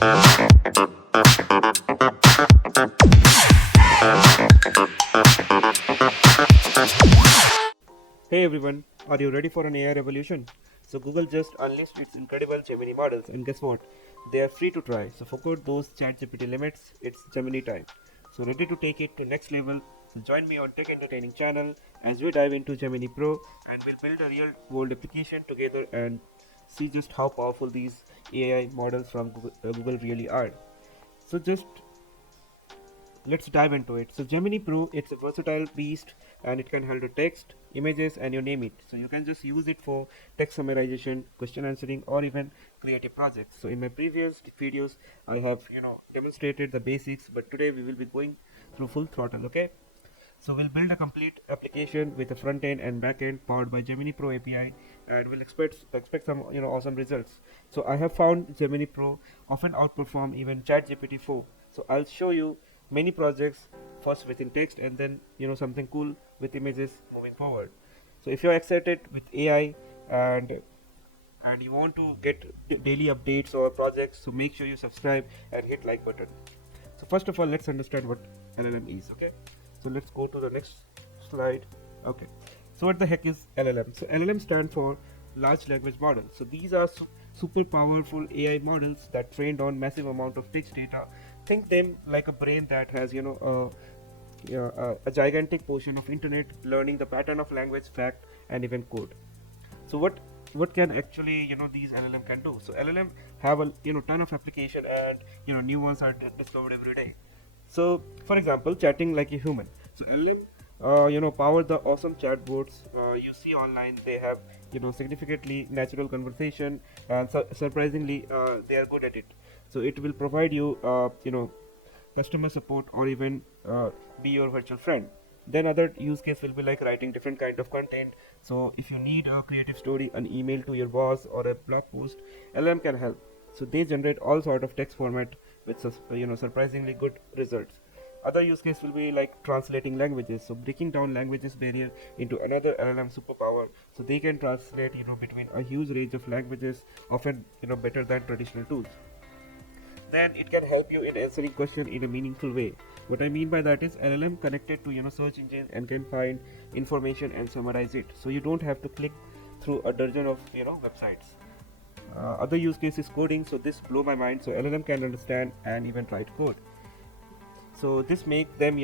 Hey everyone, are you ready for an AI revolution? So Google just unleashed its incredible Gemini models, and guess what? They are free to try. So forget those ChatGPT limits. It's Gemini time. So ready to take it to next level? So join me on Tech Entertaining channel as we dive into Gemini Pro and we'll build a real world application together and see just how powerful these AI models from Google really are. So just let's dive into it. So Gemini Pro, it's a versatile beast and it can handle text, images, and you name it. So you can just use it for text summarization, question answering, or even creative projects. So in my previous videos, I have demonstrated the basics, but today we will be going through full throttle. Okay. So we'll build a complete application with a front end and back end powered by Gemini Pro API, and we'll expect some awesome results. So I have found Gemini Pro often outperform even ChatGPT 4. So I'll show you many projects first within text and then something cool with images moving forward. So if you're excited with AI and you want to get daily updates or projects, so make sure you subscribe and hit like button. So first of all, let's understand what LLM is. Okay, so let's go to the next slide. Okay, so what the heck is LLM? So LLM stand for large language model. So these are super powerful AI models that trained on massive amount of text data. Think them like a brain that has a gigantic portion of internet learning the pattern of language, fact, and even code. So what can actually these LLM can do? So LLM have a ton of application, and new ones are discovered every day. So for example, chatting like a human. So LLM power the awesome chatbots you see online. They have significantly natural conversation, and surprisingly they are good at it. So it will provide you customer support, or even be your virtual friend. Then other use case will be like writing different kind of content. So if you need a creative story, an email to your boss, or a blog post, LM can help. So they generate all sort of text format with surprisingly good results. Other use case will be like translating languages, so breaking down languages barrier into another LLM superpower. So they can translate between a huge range of languages, often better than traditional tools. Then it can help you in answering question in a meaningful way. What I mean by that is LLM connected to search engine and can find information and summarize it, so you don't have to click through a dozen of websites. Other use case is coding. So this blow my mind. So LLM can understand and even write code. So this make them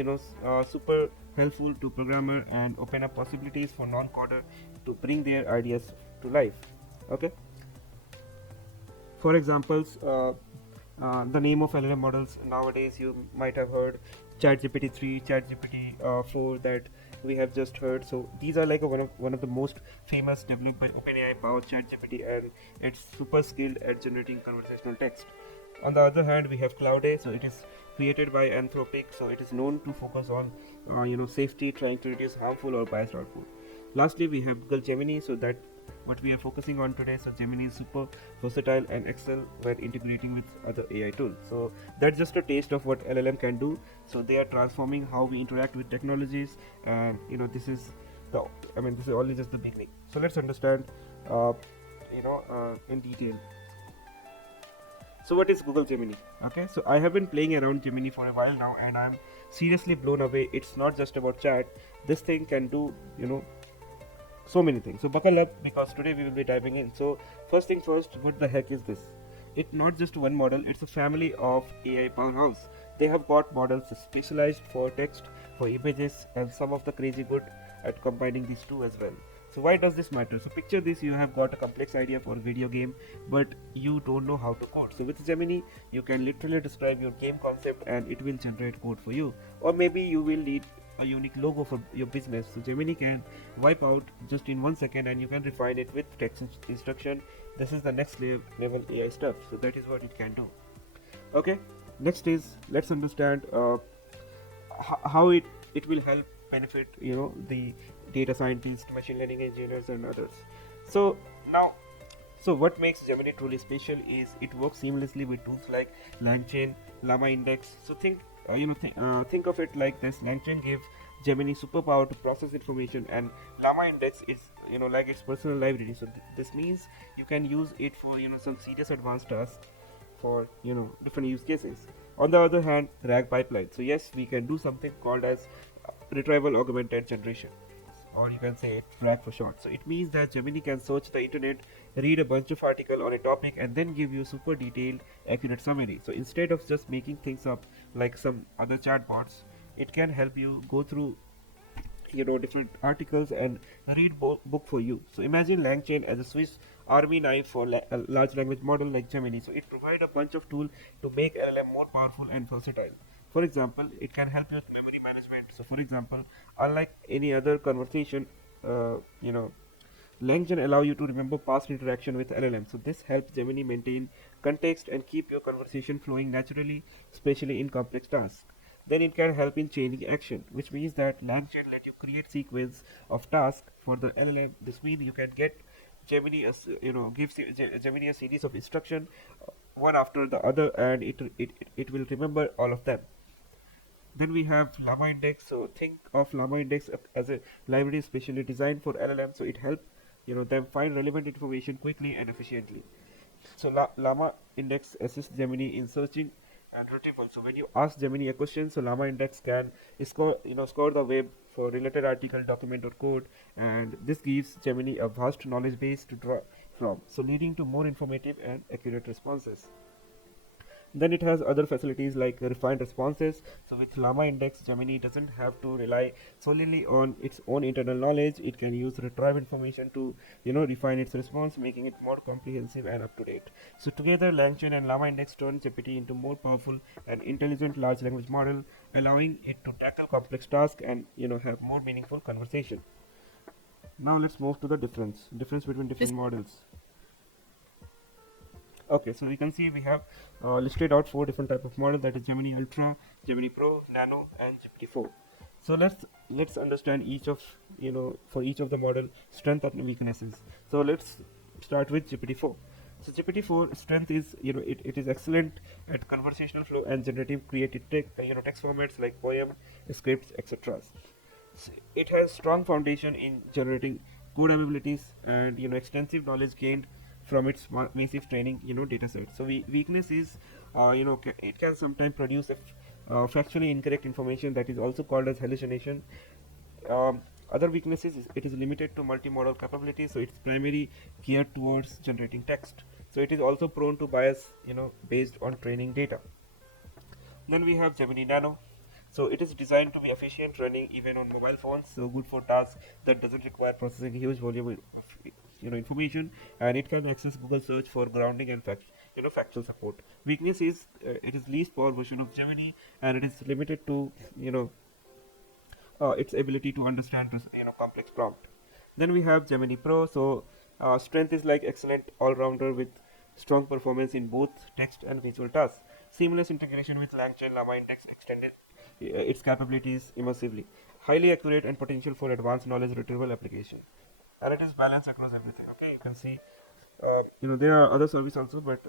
super helpful to programmer and open up possibilities for non-coder to bring their ideas to life. Okay, for examples, the name of LLM models nowadays, you might have heard ChatGPT 3, ChatGPT 4 that we have just heard. So these are like one of the most famous developed by OpenAI powered ChatGPT, and it's super skilled at generating conversational text. On the other hand, we have Cloud. So it is created by Anthropic. So it is known to focus on safety, trying to reduce harmful or biased output. Lastly, we have Google Gemini. So that what we are focusing on today. So Gemini is super versatile and excel when integrating with other AI tools. So that's just a taste of what LLM can do. So they are transforming how we interact with technologies, and this is this is only just the beginning. So let's understand in detail. So what is Google Gemini? Okay, so I have been playing around Gemini for a while now, and I'm seriously blown away. It's not just about chat. This thing can do so many things. So buckle up, because today we will be diving in. So first thing first, what the heck is this? It's not just one model, it's a family of AI powerhouse. They have got models specialized for text, for images, and some of the crazy good at combining these two as well. So why does this matter? So picture this: you have got a complex idea for a video game, but you don't know how to code. So with Gemini, you can literally describe your game concept and it will generate code for you. Or maybe you will need a unique logo for your business. So Gemini can wipe out just in 1 second, and you can refine it with text instruction. This is the next level AI stuff. So that is what it can do. Okay, next is, let's understand how it will help benefit the data scientists, machine learning engineers, and others. So now, so what makes Gemini truly special is it works seamlessly with tools like LangChain, Llama Index. So think of it like this: LangChain gives Gemini superpower to process information, and Llama Index is like its personal library. So this means you can use it for some serious advanced tasks. for different use cases. On the other hand, RAG pipeline. So yes, we can do something called as retrieval augmented generation, or you can say it RAG for short. So it means that Gemini can search the internet, read a bunch of article on a topic, and then give you super detailed, accurate summary. So instead of just making things up like some other chatbots, it can help you go through different articles and read book for you. So imagine LangChain as a Swiss army knife for a large language model like Gemini. So it provides a bunch of tools to make LLM more powerful and versatile. For example, it can help you with memory management. So for example, unlike any other conversation, uh, you know LangChain allow you to remember past interaction with LLM. So this helps Gemini maintain context and keep your conversation flowing naturally, especially in complex tasks. Then it can help in chaining action, which means that LangChain let you create sequence of tasks for the LLM. This means you can get Gemini, gives Gemini a series of instruction, one after the other, and it will remember all of them. Then we have Llama Index. So think of Llama Index as a library specially designed for LLM. So it helps them find relevant information quickly and efficiently. So Llama Index assists Gemini in searching and retrieval. So when you ask Gemini a question, so Llama Index can score the web for related article, document, or code, and this gives Gemini a vast knowledge base to draw from. So leading to more informative and accurate responses. Then it has other facilities like refined responses. So with Llama Index, Gemini doesn't have to rely solely on its own internal knowledge. It can use retrieve information to refine its response, making it more comprehensive and up to date. So together, LangChain and Llama Index turn GPT into more powerful and intelligent large language model, allowing it to tackle complex tasks and have more meaningful conversation. Now let's move to the difference between different models. Okay, so we can see we have listed out four different type of model, that is Gemini Ultra, Gemini Pro, Nano, and GPT-4. So let's understand each of for each of the model strength and weaknesses. So let's start with GPT-4. So GPT-4 strength is it is excellent at conversational flow and generative creative text formats like poem, scripts, etc. It has strong foundation in generating code abilities and extensive knowledge gained from its massive training data set. So weakness is it can sometimes produce factually incorrect information that is also called as hallucination. Other weaknesses is it is limited to multimodal capability, so it's primarily geared towards generating text. So it is also prone to bias based on training data. Then we have Gemini Nano. So it is designed to be efficient, running even on mobile phones. So good for tasks that doesn't require processing huge volume of information, and it can access Google search for grounding and factual support. Weakness is it is least power version of Gemini, and it is limited to its ability to understand complex prompt. Then we have Gemini Pro. So strength is like excellent all-rounder with strong performance in both text and visual tasks. Seamless integration with LangChain Llama Index extended its capabilities immersively. Highly accurate and potential for advanced knowledge retrieval application. And it is balanced across everything. Okay, you can see there are other services also, but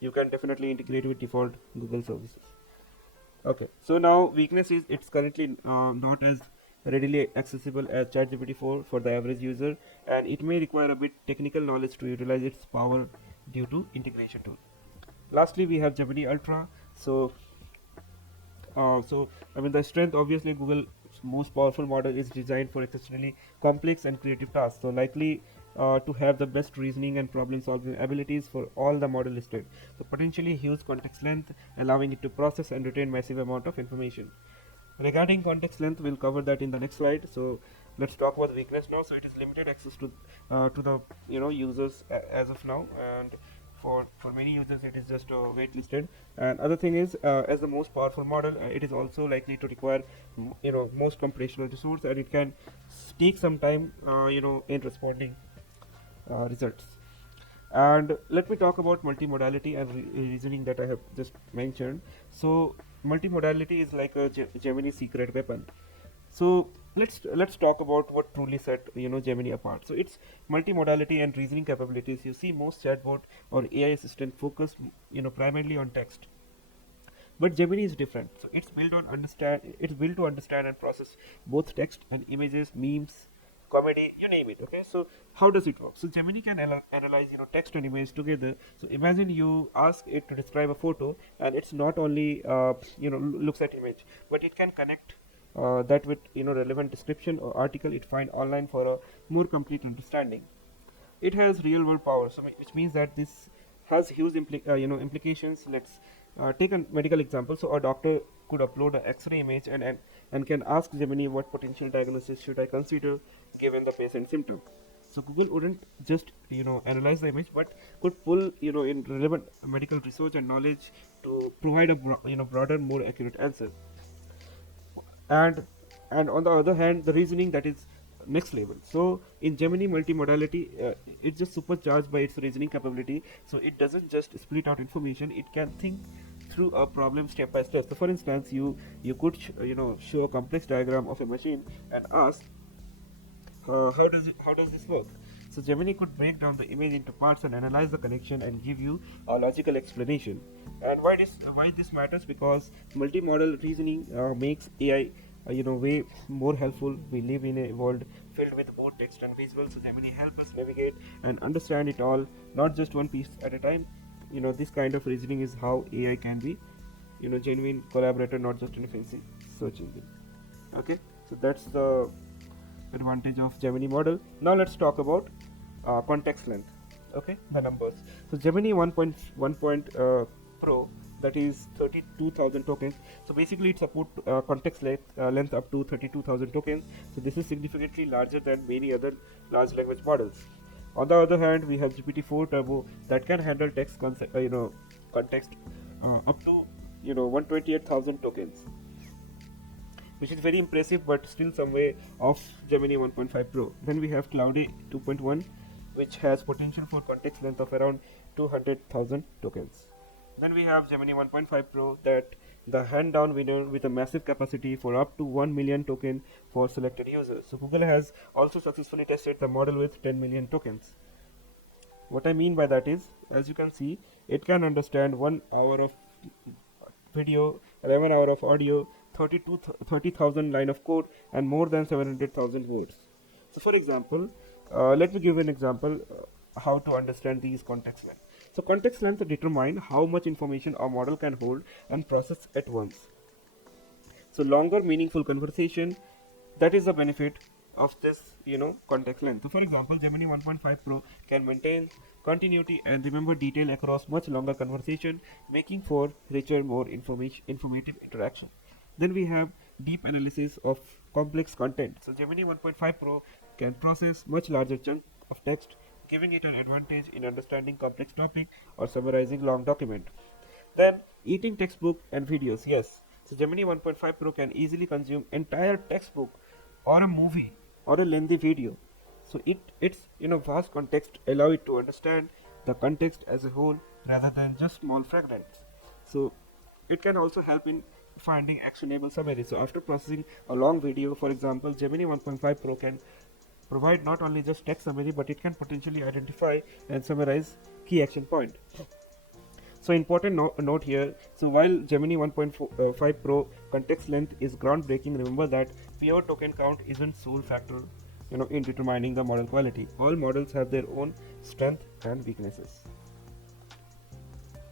you can definitely integrate with default Google services. Okay, so now weakness is it's currently not as readily accessible as ChatGPT-4 for the average user, and it may require a bit technical knowledge to utilize its power due to integration tool. Lastly, we have Gemini Ultra. So I mean, the strength, obviously Google's most powerful model is designed for exceptionally complex and creative tasks. So likely to have the best reasoning and problem solving abilities for all the model listed. So potentially huge context length, allowing it to process and retain massive amount of information. Regarding context length, we'll cover that in the next slide. So let's talk about weakness now. So it is limited access to the users as of now, and for many users it is just waitlisted. And other thing is, as the most powerful model, it is also likely to require most computational resource, and it can take some time in responding results. And let me talk about multimodality and reasoning that I have just mentioned. So multimodality is like a Gemini secret weapon. So let's talk about what truly set Gemini apart. So it's multimodality and reasoning capabilities. You see, most chatbot or AI assistant focus primarily on text, but Gemini is different. So it's built to understand and process both text and images, memes, comedy, you name it. Okay, so how does it work? So Gemini can analyze text and image together. So imagine you ask it to describe a photo, and it's not only looks at image, but it can connect that with relevant description or article it find online for a more complete understanding. It has real world power, so which means that this has huge implications. Let's take a medical example. So a doctor could upload an X-ray image and can ask Gemini what potential diagnosis should I consider given the patient symptom. So Google wouldn't just analyze the image, but could pull in relevant medical research and knowledge to provide a broader, more accurate answer. And on the other hand, the reasoning, that is next level. So in Gemini multimodality, it's just supercharged by its reasoning capability. So it doesn't just split out information, it can think through a problem step by step. So for instance, you could show a complex diagram of a machine and ask, how does this work? So Gemini could break down the image into parts and analyze the connection and give you a logical explanation. And why this matters? Because multimodal reasoning makes AI way more helpful. We live in a world filled with both text and visual, so Gemini help us navigate and understand it all, not just one piece at a time. This kind of reasoning is how AI can be genuine collaborator, not just in a fancy search engine. Okay, so that's the advantage of Gemini model. Now let's talk about context length. Okay, the numbers. So Gemini 1.1 Pro, that is 32,000 tokens. So basically it supports context length up to 32,000 tokens. So this is significantly larger than many other large language models. On the other hand, we have GPT-4 Turbo that can handle text context up to 128,000 tokens, which is very impressive, but still some way off Gemini 1.5 Pro. Then we have Cloudy 2.1, which has potential for context length of around 200,000 tokens. Then we have Gemini 1.5 Pro, that the hand-down winner with a massive capacity for up to 1 million token for selected users. So Google has also successfully tested the model with 10 million tokens. What I mean by that is, as you can see, it can understand 1 hour of video, 11 hour of audio, 30,000 line of code, and more than 700,000 words. So for example, let me give an example how to understand these context length. So context length determine how much information a model can hold and process at once. So longer meaningful conversation, that is the benefit of this context length. So for example, Gemini 1.5 Pro can maintain continuity and remember detail across much longer conversation, making for richer, more informative interaction. Then we have deep analysis of complex content. So Gemini 1.5 Pro can process much larger chunk of text, giving it an advantage in understanding complex topic or summarizing long document. Then eating textbook and videos. Yes, so Gemini 1.5 Pro can easily consume entire textbook or a movie or a lengthy video. So its vast context allow it to understand the context as a whole rather than just small fragments. So it can also help in finding actionable summaries. So after processing a long video, for example, Gemini 1.5 Pro can provide not only just text summary, but it can potentially identify and summarize key action point. So important note here, so while Gemini 1.5 Pro context length is groundbreaking, remember that pure token count isn't sole factor in determining the model quality. All models have their own strength and weaknesses.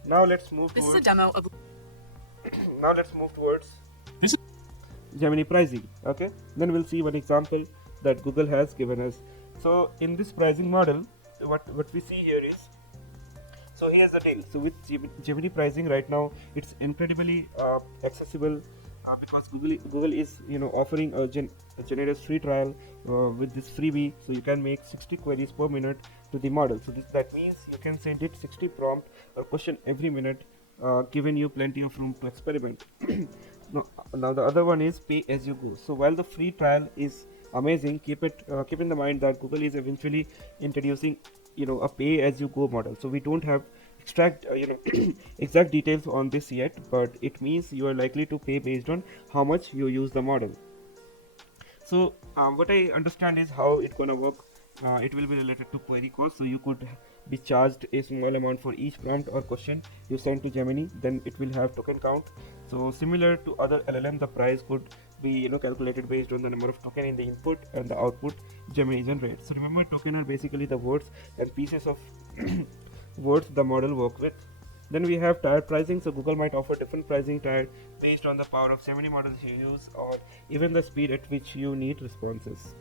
Now let's move This towards is a demo of now let's move towards Gemini pricing. Okay, then we'll see one example that Google has given us. So in this pricing model, what we see here is, so here's the deal. So with Gemini pricing right now, it's incredibly accessible because Google is offering a generous free trial with this freebie. So you can make 60 queries per minute to the model. So that means you can send it 60 prompt or question every minute, giving you plenty of room to experiment. Now the other one is pay as you go. So while the free trial is amazing, keep in the mind that Google is eventually introducing a pay as you go model. So we don't have exact details on this yet, but it means you are likely to pay based on how much you use the model. So what I understand is how it's gonna work. It will be related to query cost. So you could be charged a small amount for each prompt or question you send to Gemini. Then it will have token count. So similar to other LLM, the price could be calculated based on the number of token in the input and the output Gemini generates. So remember, token are basically the words and pieces of words the model work with. Then we have tiered pricing. So Google might offer different pricing tier based on the power of Gemini models you use or even the speed at which you need responses.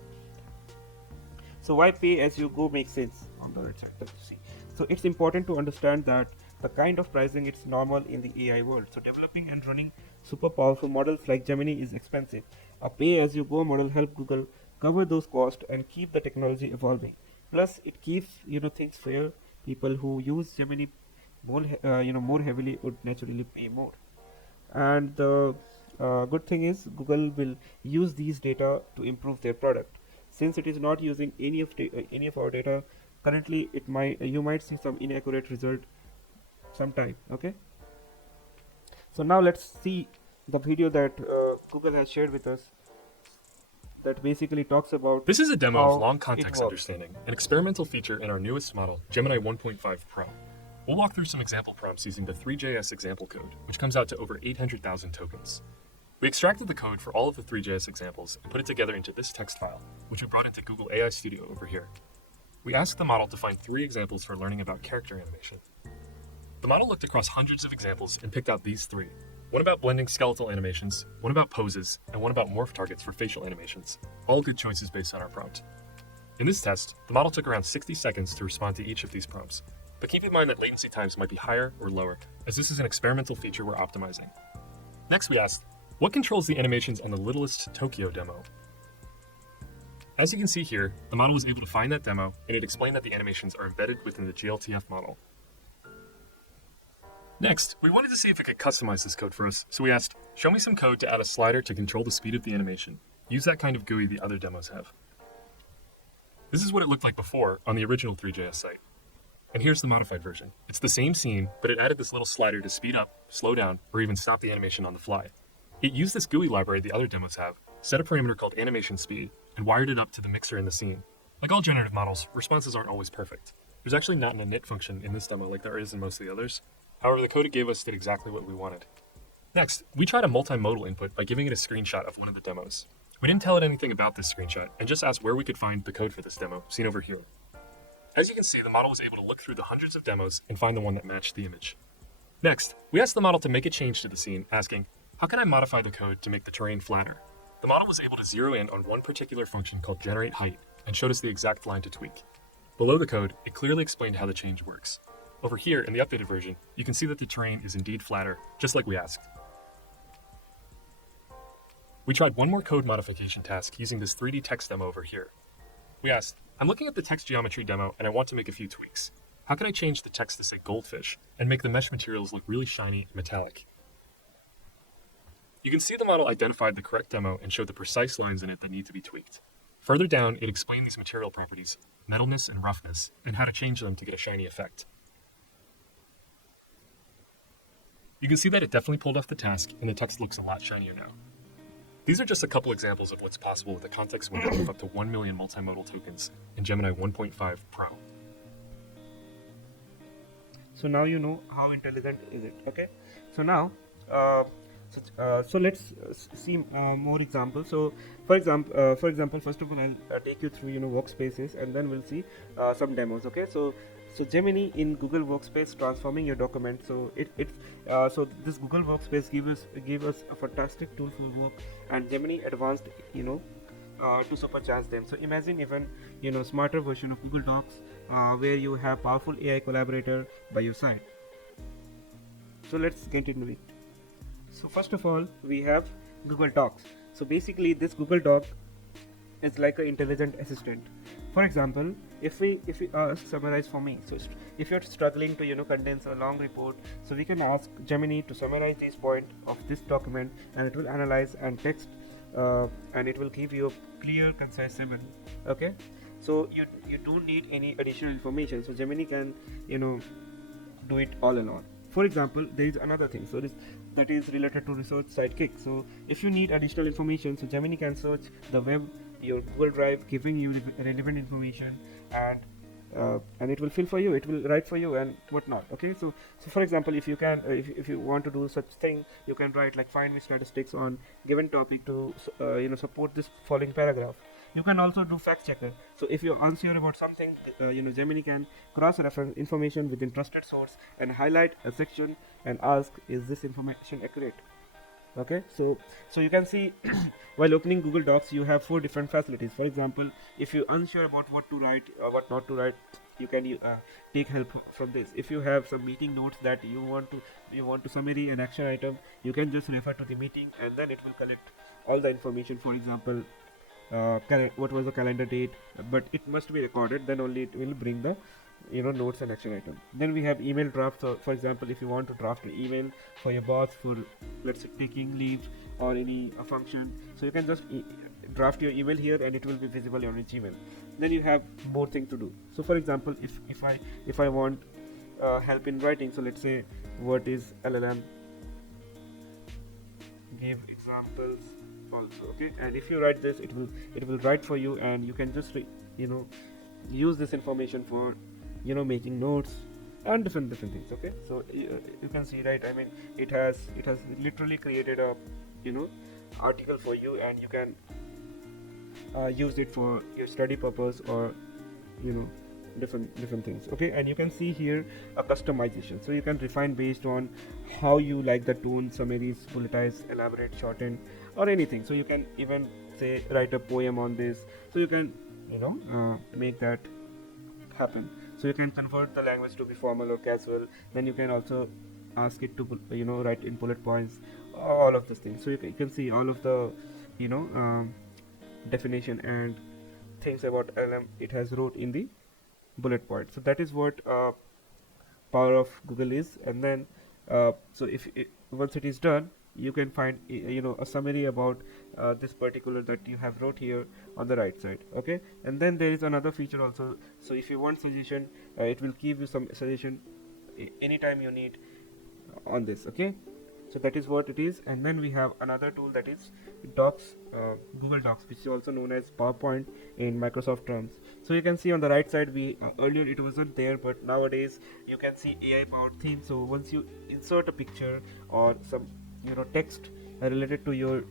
So why pay as you go makes sense on the right side. Let's see. So it's important to understand that the kind of pricing it's normal in the AI world. So developing and running super powerful models like Gemini is expensive. A pay as you go model help Google cover those costs and keep the technology evolving. Plus it keeps things fair. People who use Gemini more heavily would naturally pay more. And the good thing is Google will use these data to improve their product. Since it is not using any of our data currently, you might see some inaccurate result sometime. Okay, so now let's see the video that Google has shared with us that basically talks about This is a demo how of long it context works. understanding, an experimental feature in our newest model, Gemini 1.5 Pro. We'll walk through some example prompts using the 3JS example code, which comes out to over 800,000 tokens. We extracted the code for all of the 3JS examples and put it together into this text file, which we brought into Google AI Studio over here. We asked the model to find 3 examples for learning about character animation. The model looked across hundreds of examples and picked out these 3. One about blending skeletal animations, one about poses, and one about morph targets for facial animations. All good choices based on our prompt. In this test, the model took around 60 seconds to respond to each of these prompts, but keep in mind that latency times might be higher or lower, as this is an experimental feature we're optimizing. Next, we asked, what controls the animations on the littlest Tokyo demo? As you can see here, the model was able to find that demo, and it explained that the animations are embedded within the GLTF model. Next, we wanted to see if it could customize this code for us, so we asked, show me some code to add a slider to control the speed of the animation. Use that kind of GUI the other demos have. This is what it looked like before on the original 3JS site. And here's the modified version. It's the same scene, but it added this little slider to speed up, slow down, or even stop the animation on the fly. It used this GUI library the other demos have, set a parameter called animation speed, and wired it up to the mixer in the scene. Like all generative models, responses aren't always perfect. There's actually not an init function in this demo like there is in most of the others. However, the code it gave us did exactly what we wanted. Next, we tried a multimodal input by giving it a screenshot of one of the demos. We didn't tell it anything about this screenshot, and just asked where we could find the code for this demo, seen over here. As you can see, the model was able to look through the hundreds of demos and find the one that matched the image. Next, we asked the model to make a change to the scene, asking, how can I modify the code to make the terrain flatter? The model was able to zero in on one particular function called generate height, and showed us the exact line to tweak. Below the code, it clearly explained how the change works. Over here, in the updated version, you can see that the terrain is indeed flatter, just like we asked. We tried one more code modification task using this 3D text demo over here. We asked, I'm looking at the text geometry demo and I want to make a few tweaks. How can I change the text to say goldfish and make the mesh materials look really shiny and metallic? You can see the model identified the correct demo and showed the precise lines in it that need to be tweaked. Further down, it explained these material properties, metalness and roughness, and how to change them to get a shiny effect. You can see that it definitely pulled off the task, and the text looks a lot shinier now. These are just a couple examples of what's possible with a context window of up to 1 million multimodal tokens in Gemini 1.5 Pro. So now you know how intelligent is it. Okay, so now so let's see more examples. So for example, first of all, I'll take you through workspaces, and then we'll see some demos. Okay, so Gemini in Google Workspace transforming your document. So so this Google Workspace gave us a fantastic tool for work, and Gemini advanced to supercharge them. So imagine even smarter version of Google Docs where you have powerful AI collaborator by your side. So let's get into it. So first of all, we have Google Docs. So basically this Google Doc is like an intelligent assistant. For example, if we ask summarize for me, so if you're struggling to condense a long report, so we can ask Gemini to summarize this point of this document, and it will analyze and text and it will give you a clear, concise summary. Okay, so you don't need any additional information, so Gemini can do it all alone. For example, there is another thing, so that is related to research sidekick. So if you need additional information, so Gemini can search the web, your Google Drive, giving you relevant information, and and it will fill for you, it will write for you and whatnot. Okay, so for example, if you can if you want to do such thing, you can write like find me statistics on given topic to support this following paragraph. You can also do fact checker. So if you're unsure about something, Gemini can cross reference information within trusted source and highlight a section and ask, is this information accurate? Okay, so you can see while opening Google Docs you have 4 different facilities. For example, if you're unsure about what to write or what not to write, you can take help from this. If you have some meeting notes that you want to summary an action item, you can just refer to the meeting and then it will collect all the information. For example, what was the calendar date, but it must be recorded, then only it will bring the notes and action item. Then we have email drafts. So for example, if you want to draft an email for your boss for, let's say, taking leave or any function, so you can just draft your email here and it will be visible on your Gmail. Then you have more things to do. So for example, if I want help in writing, so let's say, what is LLM, give examples also. Okay, and if you write this, it will write for you, and you can just use this information for making notes and different things. Okay, so you can see, right, I mean, it has literally created a article for you, and you can use it for your study purpose or different things. Okay, and you can see here a customization, so you can refine based on how you like the tone, summaries, bulletize, elaborate, shorten, or anything. So you can even say write a poem on this, so you can make that happen. So you can convert the language to be formal or casual. Then you can also ask it to write in bullet points, all of these things. So you can see all of the definition and things about LM it has wrote in the bullet point. So that is what power of Google is. And then so if once it is done, you can find a summary about this particular that you have wrote here on the right side. Okay, and then there is another feature also. So if you want suggestion, it will give you some suggestion anytime you need on this. Okay, so that is what it is. And then we have another tool, that is Docs, Google Docs, which is also known as PowerPoint in Microsoft terms. So you can see on the right side, we earlier it wasn't there, but nowadays you can see AI powered theme. So once you insert a picture or some text related to your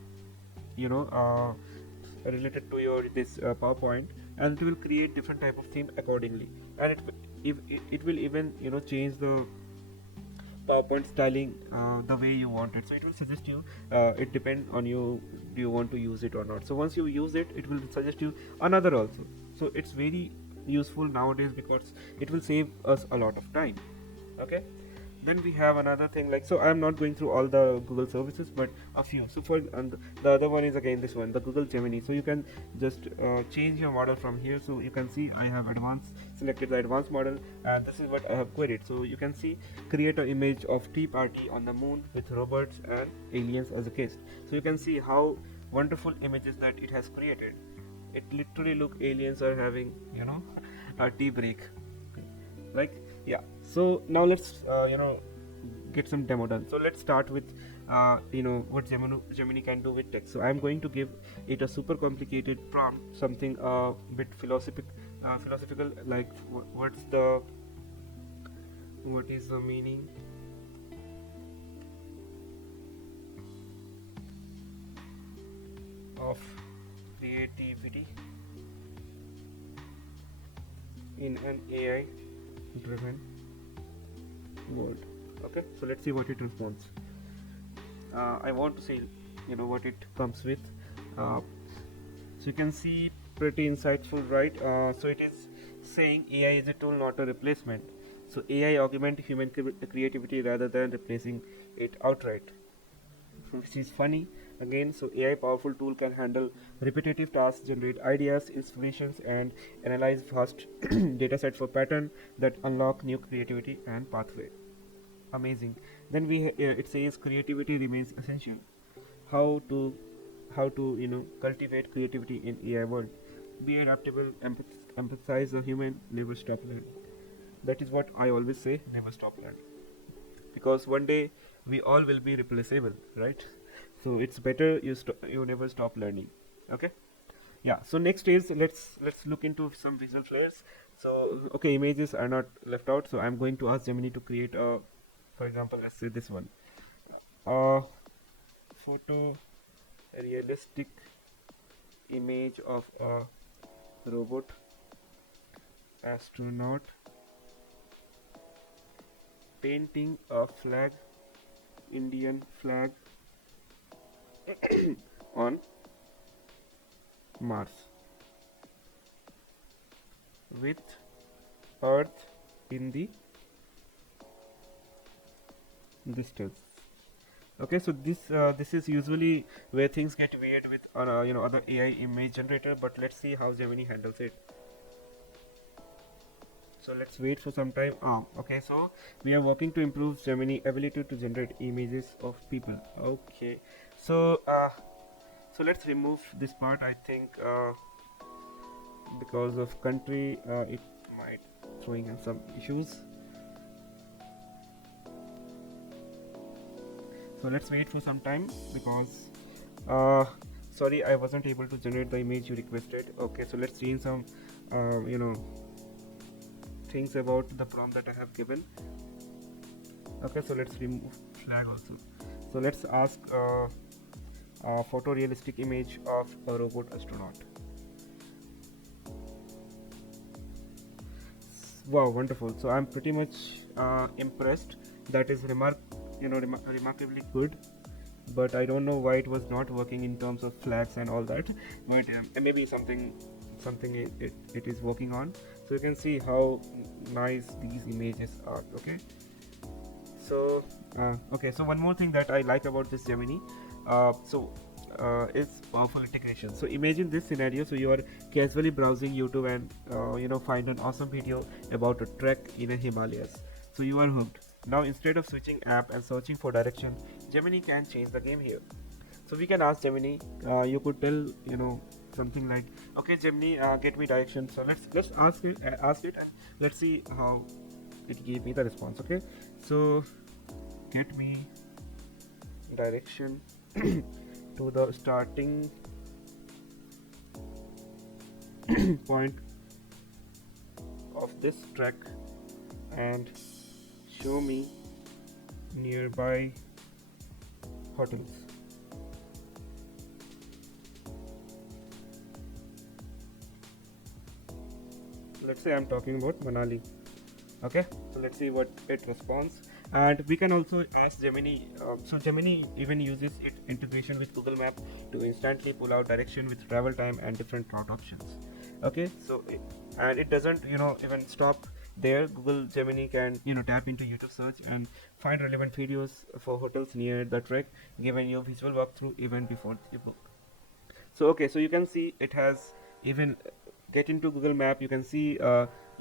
this PowerPoint, and it will create different type of theme accordingly, and it will even change the PowerPoint styling the way you want it. So it will suggest you, it depends on you, do you want to use it or not. So once you use it, it will suggest you another also. So it's very useful nowadays because it will save us a lot of time. Okay, then we have another thing, like, so I'm not going through all the Google services, but a few. So for and the other one is again this one, the Google Gemini. So you can just change your model from here. So you can see I have selected the advanced model, and this is what I have queried. So you can see create an image of tea party on the moon with robots and aliens as a guest. So you can see how wonderful images that it has created. It literally look aliens are having a tea break, like, yeah. So now let's get some demo done. So let's start with what Gemini can do with text. So I'm going to give it a super complicated prompt, something a bit philosophical, like what is the meaning of creativity in an AI driven world. Okay, so let's see what it responds. I want to say what it comes with. So you can see pretty insightful, right? So it is saying AI is a tool, not a replacement. So AI augment human creativity rather than replacing it outright, which is funny again. So AI powerful tool can handle repetitive tasks, generate ideas, inspirations, and analyze vast dataset for pattern that unlock new creativity and pathway. Amazing. Then it says creativity remains essential. How to cultivate creativity in AI world. Be adaptable, empathize the human, never stop learning. That is what I always say, never stop learning, because one day we all will be replaceable, right? So it's better you never stop learning. Okay, yeah. So next is let's look into some visual flares. So okay, images are not left out, so I'm going to ask Gemini to create a, for example, let's say this one, a photo realistic image of a robot astronaut painting a flag, Indian flag, on Mars with Earth in the distance. Okay, so this is usually where things get weird with other AI image generator, but let's see how Gemini handles it. So let's wait for some time. Okay, so we are working to improve Gemini ability to generate images of people. Okay, so so let's remove this part. I think because of country, it might throwing in some issues. So let's wait for some time because sorry, I wasn't able to generate the image you requested. Okay, so let's change some things about the prompt that I have given. Okay, so let's remove flag also. So let's ask a photorealistic image of a robot astronaut. Wow, wonderful. So I'm pretty much impressed. That is remarkably good, but I don't know why it was not working in terms of flags and all that, but maybe something it is working on. So you can see how nice these images are. Okay, so okay, so one more thing that I like about this Gemini is powerful integration. So imagine this scenario: so you are casually browsing YouTube and find an awesome video about a trek in the Himalayas. So you are hooked. Now instead of switching app and searching for direction, Gemini can change the game here. So we can ask Gemini. You could tell something like, okay Gemini, get me direction. So let's ask it and let's see how it gave me the response. Okay, so get me direction to the starting point of this trek and show me nearby hotels. Let's say I'm talking about Manali. Okay, so let's see what it responds. And we can also ask Gemini. So Gemini even uses its integration with Google Map to instantly pull out direction with travel time and different route options. Okay, so and it doesn't even stop there. Google Gemini can tap into YouTube search and find relevant videos for hotels near the trek, giving you visual walkthrough even before you book. So okay, so you can see it has even get into Google Map. You can see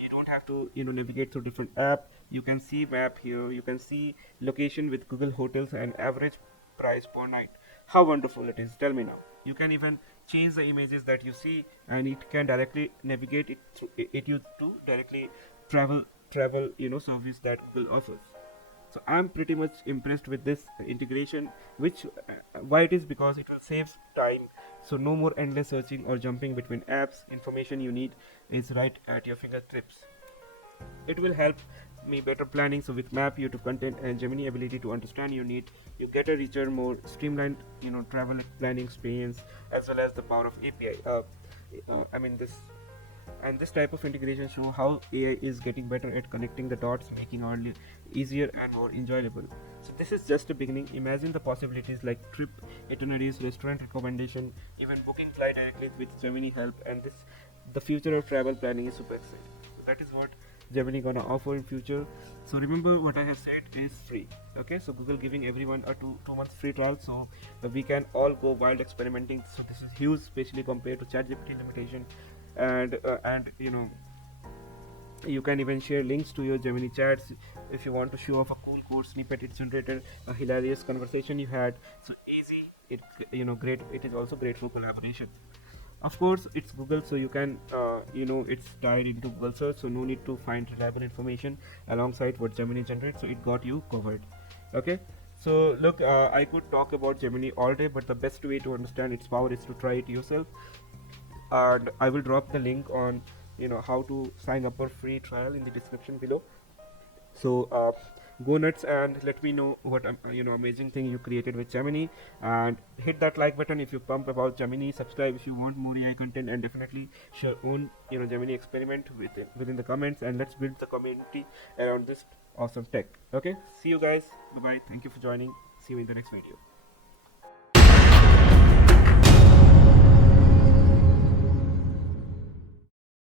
you don't have to navigate through different app. You can see map here. You can see location with Google Hotels and average price per night. How wonderful it is! Tell me now. You can even change the images that you see, and it can directly navigate it through it you to directly travel service that Google offers. So I'm pretty much impressed with this integration, which why it is because it will save time. So no more endless searching or jumping between apps. Information you need is right at your fingertips. It will help me better planning. So with map, YouTube content, and Gemini ability to understand your need, you get a richer, more streamlined travel planning experience, as well as the power of API. I mean this type of integration show how AI is getting better at connecting the dots, making our easier and more enjoyable. So this is just the beginning. Imagine the possibilities like trip itineraries, restaurant recommendation, even booking flight directly with Gemini help. And this the future of travel planning is super exciting. So that is what Gemini gonna offer in future. So remember what I have said is free. Okay, so Google giving everyone a two months free trial, so we can all go wild experimenting. So this is huge, especially compared to ChatGPT limitation. And you can even share links to your Gemini chats if you want to show off a cool code snippet it generated, a hilarious conversation you had. So easy, it great. It is also great for collaboration. Of course, it's Google, so you can it's tied into Google search, so no need to find reliable information alongside what Gemini generates. So it got you covered. Okay. So look, I could talk about Gemini all day, but the best way to understand its power is to try it yourself. And I will drop the link on how to sign up for free trial in the description below. So go nuts and let me know what amazing thing you created with Gemini, and hit that like button if you pump about Gemini. Subscribe if you want more AI content, and definitely share own Gemini experiment within the comments, and let's build the community around this awesome tech. Okay, see you guys. Bye bye. Thank you for joining. See you in the next video.